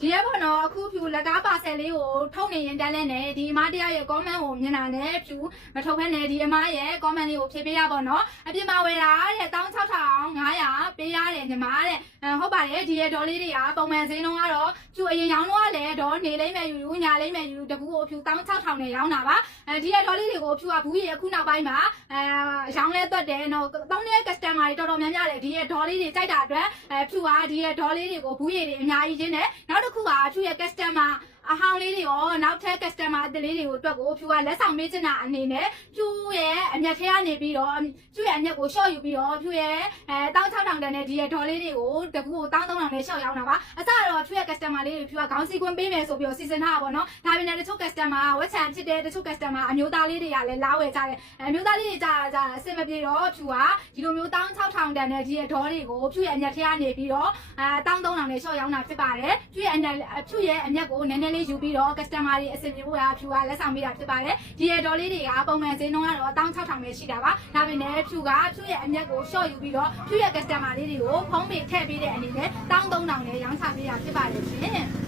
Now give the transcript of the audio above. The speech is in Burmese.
ဒီရပေါ့နော်အခုဖြူလက်ကားပါဆယ်လေးကိုထုတ်နေရင်တက်လဲနေဒီအမတရားရဲ့ comment ကိုမြင်တာနဲ့ဖြူမထုတ်ဖက်နဲ့ဒီအမရဲ့ comment လေးကိုဖြည့်ပေးရပါတော့အပြင်မှာဝယ်တာတဲ့16500ပေးရတယ်ညီမတဲ့ဟုတ်ပါတယ်ဒီရဒေါ်လေးတွေကပုံမှန်ဈေးနှုန်းကတော့ဖြူအရင်ရောင်းတော့လည်းဒေါ်နေလိမ့်မယ်ယူညာလိမ့်မယ်ယူတကူကိုဖြူ16000နဲ့ရောင်းတာပါဒီရဒေါ်လေးတွေကိုဖြူကဘူးရအခုနောက်ပိုင်းမှာရောင်းလဲတွက်တယ်နော်တောင်းတဲ့ customer တွေတော်တော်များများလေဒီရဒေါ်လေးတွေကြိုက်တာအတွက်ဖြူကဒီရဒေါ်လေးတွေကိုဘူးရတွေအများကြီးချင်းနဲ့နောက်တစ်ခုကဖြူရဲ့ customer အဟောင်းလေးတွေရောနောက်ထပ် customer အသစ်လေးတွေကိုအတွက်ကိုဖြူကလက်ဆောင်ပေးချင်တာအနေနဲ့ဖြူရဲ့အမျက်ထဲကနေပြီးတော့ဖြူရဲ့အမျက်ကိုရှော့ယူပြီးတော့ဖြူရဲ့16000တန်နဲ့ဒီရဲ့ဒေါ်လေးတွေကိုတကူကို13000နဲ့ရှော့ရောင်းတာပါအစတော့ဖြူရဲ့ customer လေးတွေဖြူကခေါင်းစည်းခွင်းပေးမယ်ဆိုပြီးတော့စီစဉ်ထားတာပေါ့နော်ဒါပေမဲ့တချို့ customer ဝက်ချန်ဖြစ်တဲ့တချို့ customer အမျိုးသားလေးတွေကလည်းလာဝယ်ကြတယ်အမျိုးသားလေးတွေကြာအဆင်မပြေတော့ဖြူကဒီလိုမျိုး16000တန်နဲ့ဒီရဲ့ဒေါ်တွေကိုဖြူရဲ့အမျက်ထဲကနေပြီးတော့13000နဲ့ရှော့ရောင်းတာဖြစ်ပါတယ်ဖြူရဲ့အမျက်ကိုနည်းနည်းလေးယူပြီးတော့ customer တွေအဆင်ပြေဖို့ဖြူကလက်ဆောင်ပေးတာဖြစ်ပါတယ်ဒီရဲ့ဒေါ်လေးတွေကပုံမှန်ဈေးနှုန်းကတော့16000ပဲရှိတာပါဒါပေမဲ့ဖြူရဲ့အမျက်ကိုရှော့ယူပြီးတော့ဖြူရဲ့ customer လေးတွေကိုဖုံးပေထည့်ပေးတဲ့အနေနဲ့13000နဲ့ရောင်းချပေးတာဖြစ်ပါတယ်ရှင်